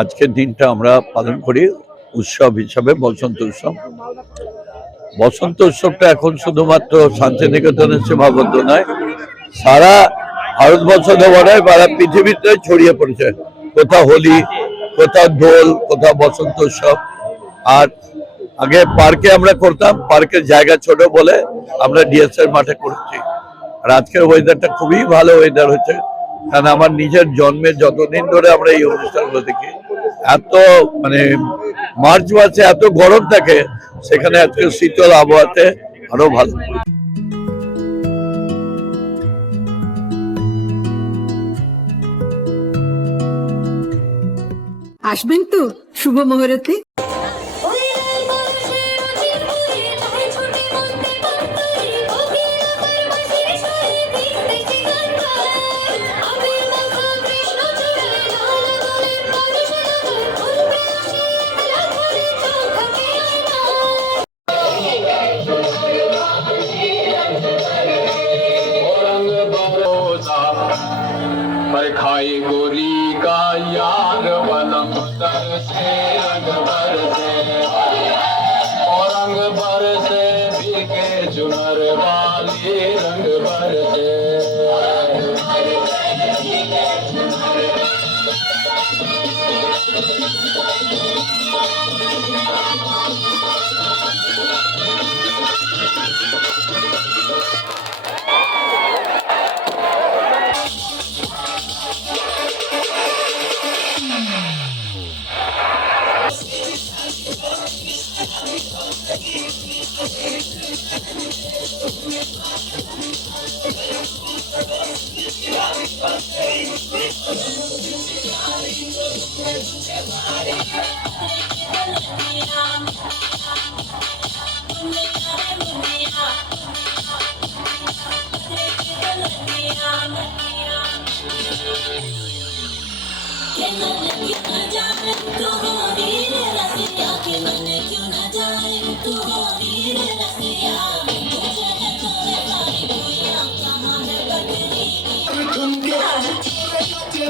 আজকের দিনটা আমরা পালন করি উৎসব হিসাবে বসন্ত উৎসব। বসন্ত উৎসবটা এখন শুধুমাত্র শান্তিনিকেতনের সীমাবদ্ধ নয়, সারা ভারতবর্ষ ধরায় সারা পৃথিবীতে ছড়িয়ে পড়েছে। কোথাও হোলি, কোথাও দোল, কোথাও বসন্ত উৎসব। আর আগে পার্কে আমরা করতাম, পার্কের জায়গা ছোট বলে আমরা ডিএসএর মাঠে করছি। আর আজকের ওয়েদারটা খুবই ভালো ওয়েদার হচ্ছে কারণ আমার নিজের জন্মের যতদিন ধরে আমরা এই অনুষ্ঠানগুলো দেখি, এত মানে মার্চ মাসে এত গরম থাকে, সেখানে আজকে শীতল আবহাওয়াতে আরও ভালো। আসবেন তো শুভ মুহূর্তে। पर खाए गोरी का यार बलम तर रंग भर से और रंग भर से भीगे चुनर वाली रंग भर से। Can me, let you.